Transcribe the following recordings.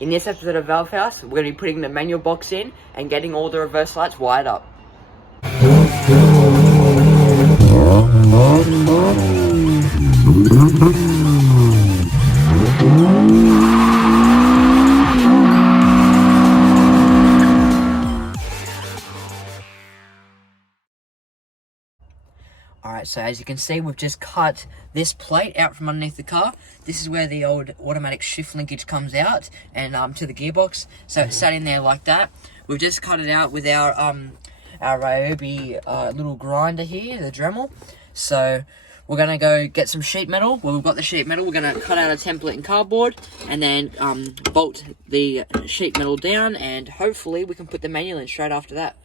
In this episode of Valve House, we're going to be putting the manual box in and getting all the reverse lights wired up. Alright, so as you can see, we've just cut this plate out from underneath the car. This is where the old automatic shift linkage comes out and to the gearbox. So it's sat in there like that. We've just cut it out with our Ryobi little grinder here, the Dremel. So we're gonna go get some sheet metal. Well, we've got the sheet metal. We're gonna cut out a template in cardboard and then bolt the sheet metal down, and hopefully we can put the manual in straight after that.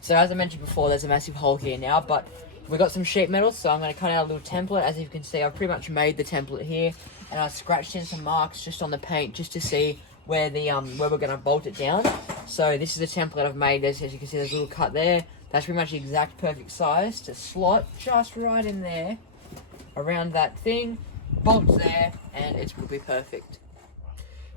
So as I mentioned before, there's a massive hole here now, but we've got some sheet metal, so I'm going to cut out a little template. As you can see, I've pretty much made the template here, and I scratched in some marks just on the paint just to see where the where we're going to bolt it down. So this is the template I've made. As you can see, there's a little cut there. That's pretty much the exact perfect size to slot just right in there around that thing. Bolts there, and it will be perfect.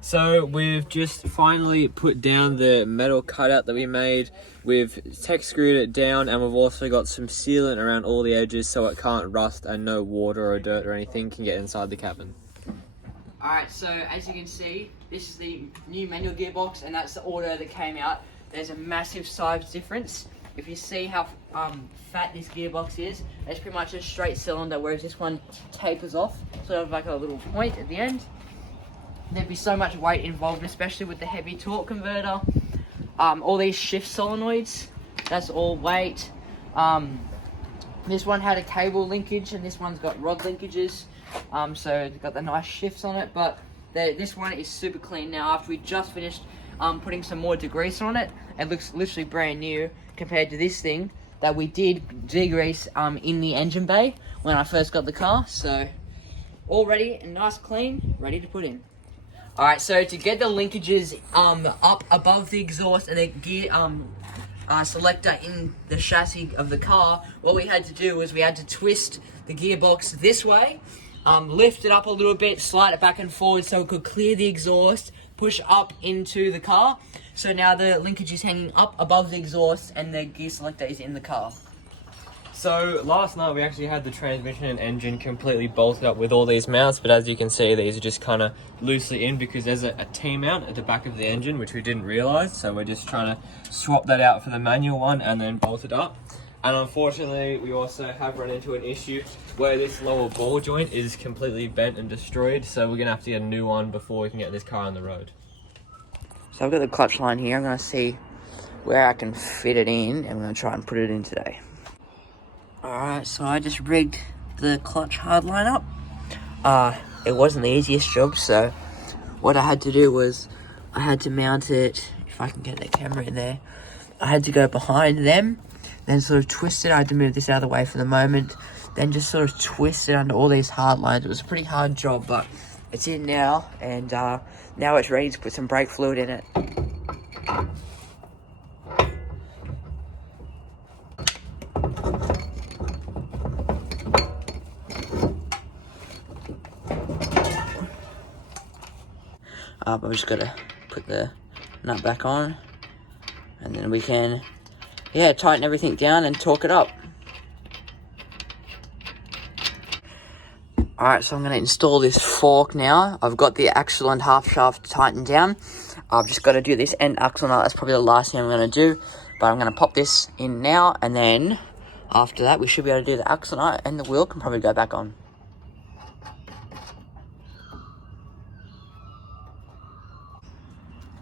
So we've just finally put down the metal cutout that we made. We've tech screwed it down, and we've also got some sealant around all the edges so it can't rust and no water or dirt or anything can get inside the cabin. Alright, so as you can see, this is the new manual gearbox, and that's the order that came out. There's a massive size difference. If you see how fat this gearbox is, it's pretty much a straight cylinder, whereas this one tapers off, sort of like a little point at the end. There'd be so much weight involved, especially with the heavy torque converter. All these shift solenoids, that's all weight. This one had a cable linkage, and this one's got rod linkages. So it's got the nice shifts on it, but this one is super clean now. After we just finished putting some more degrease on it, it looks literally brand new compared to this thing that we did degrease in the engine bay when I first got the car. So all ready and nice clean, ready to put in. Alright, so to get the linkages up above the exhaust and the gear selector in the chassis of the car, what we had to do was we had to twist the gearbox this way, lift it up a little bit, slide it back and forward so it could clear the exhaust, push up into the car. So now the linkage is hanging up above the exhaust and the gear selector is in the car. So last night we actually had the transmission and engine completely bolted up with all these mounts, but as you can see, these are just kind of loosely in because there's a T-mount at the back of the engine, which we didn't realise, so we're just trying to swap that out for the manual one and then bolt it up. And unfortunately, we also have run into an issue where this lower ball joint is completely bent and destroyed, so we're going to have to get a new one before we can get this car on the road. So I've got the clutch line here. I'm going to see where I can fit it in, and I'm going to try and put it in today. Alright, so I just rigged the clutch hardline up. It wasn't the easiest job, so what I had to do was I had to mount it, if I can get that camera in there, I had to go behind them, then sort of twist it. I had to move this out of the way for the moment, then just sort of twist it under all these hard lines. It was a pretty hard job, but it's in now, and now it's ready to put some brake fluid in it. I've just got to put the nut back on, and then we can, tighten everything down and torque it up. Alright, so I'm going to install this fork now. I've got the axle and half shaft tightened down. I've just got to do this end axle nut. That's probably the last thing I'm going to do, but I'm going to pop this in now, and then after that we should be able to do the axle nut, and the wheel can probably go back on.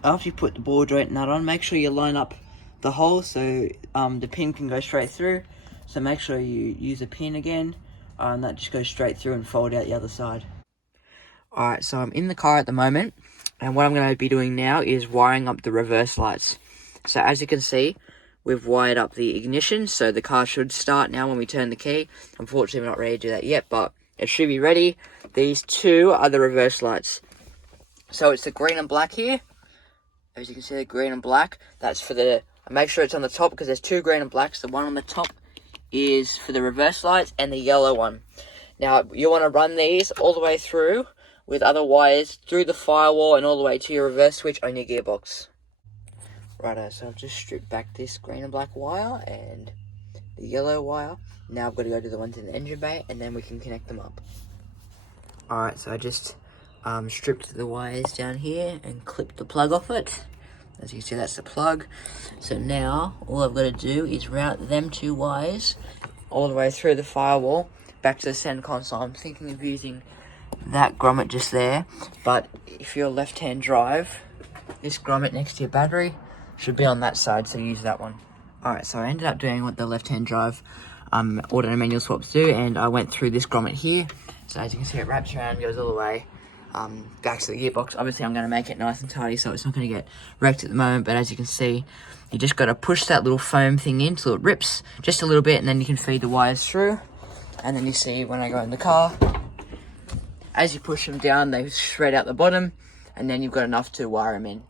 After you put the ball joint nut on, make sure you line up the hole so the pin can go straight through. So make sure you use a pin again, and that just goes straight through and fold out the other side. Alright, so I'm in the car at the moment, and what I'm going to be doing now is wiring up the reverse lights. So as you can see, we've wired up the ignition, so the car should start now when we turn the key. Unfortunately, we're not ready to do that yet, but it should be ready. These two are the reverse lights. So it's the green and black here. As you can see, the green and black, that's for the, make sure it's on the top because there's two green and blacks. The one on the top is for the reverse lights and the yellow one. Now, you want to run these all the way through with other wires through the firewall and all the way to your reverse switch on your gearbox. Righto, so I've just stripped back this green and black wire and the yellow wire. Now I've got to go to the ones in the engine bay and then we can connect them up. Alright, so I just stripped the wires down here and clipped the plug off it. As you can see, that's the plug. So now all I've got to do is route them 2 wires all the way through the firewall back to the center console. I'm thinking of using that grommet just there, but if you're left-hand drive, this grommet next to your battery should be on that side, so use that one. Alright, so I ended up doing what the left-hand drive auto and manual swaps do, and I went through this grommet here. So as you can see, it wraps around, goes all the way back to the gearbox. Obviously I'm going to make it nice and tidy so it's not going to get wrecked at the moment, but as you can see, you just got to push that little foam thing in till it rips just a little bit, and then you can feed the wires through. And then you see when I go in the car, as you push them down, they shred out the bottom, and then you've got enough to wire them in.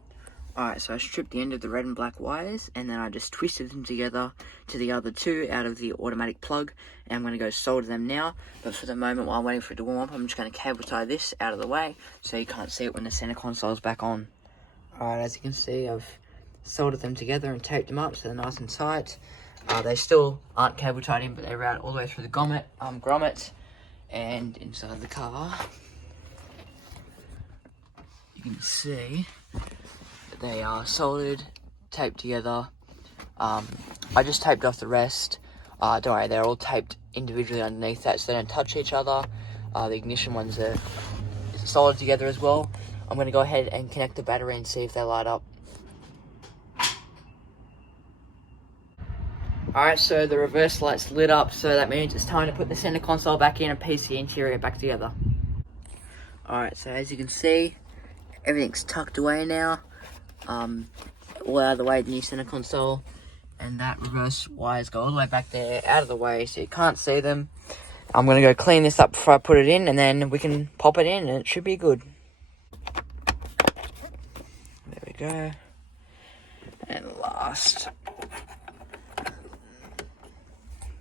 Alright, so I stripped the end of the red and black wires, and then I just twisted them together to the other 2 out of the automatic plug, and I'm going to go solder them now. But for the moment, while I'm waiting for it to warm up, I'm just going to cable tie this out of the way, so you can't see it when the center console is back on. Alright, as you can see, I've soldered them together and taped them up so they're nice and tight. They still aren't cable tied in, but they route all the way through the grommet and inside the car. You can see that they are soldered, taped together. I just taped off the rest. Don't worry, they're all taped individually underneath that so they don't touch each other. The ignition ones are soldered together as well. I'm going to go ahead and connect the battery and see if they light up. Alright, so the reverse light's lit up, so that means it's time to put the center console back in and piece the interior back together. Alright, so as you can see, everything's tucked away now. All out of the way, the new center console. And that reverse wires go all the way back there, out of the way, so you can't see them. I'm going to go clean this up before I put it in, and then we can pop it in, and it should be good. There we go. And last.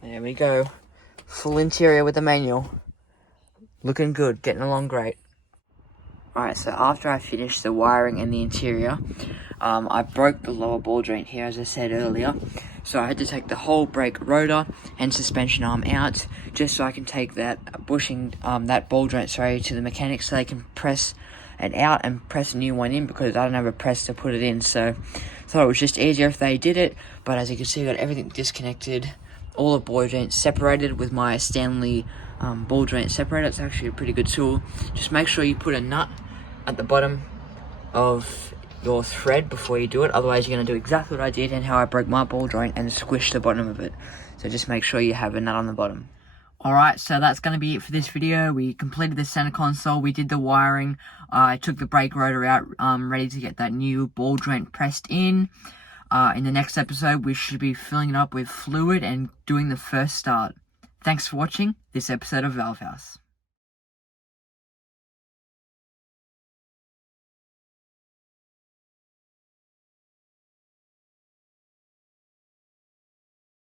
There we go. Full interior with the manual. Looking good, getting along great. Alright, so after I finished the wiring and the interior, I broke the lower ball joint here, as I said earlier. So I had to take the whole brake rotor and suspension arm out, just so I can take that bushing, that ball joint, to the mechanics so they can press it out and press a new one in, because I don't have a press to put it in. So I thought it was just easier if they did it, but as you can see, I got everything disconnected. All the ball joints separated with my Stanley ball joint separator. It's actually a pretty good tool. Just make sure you put a nut at the bottom of your thread before you do it, otherwise you're going to do exactly what I did and how I broke my ball joint and squish the bottom of it. So just make sure you have a nut on the bottom. Alright, so that's going to be it for this video. We completed the center console, we did the wiring, I took the brake rotor out, ready to get that new ball joint pressed in. In the next episode, we should be filling it up with fluid and doing the first start. Thanks for watching this episode of Valve House.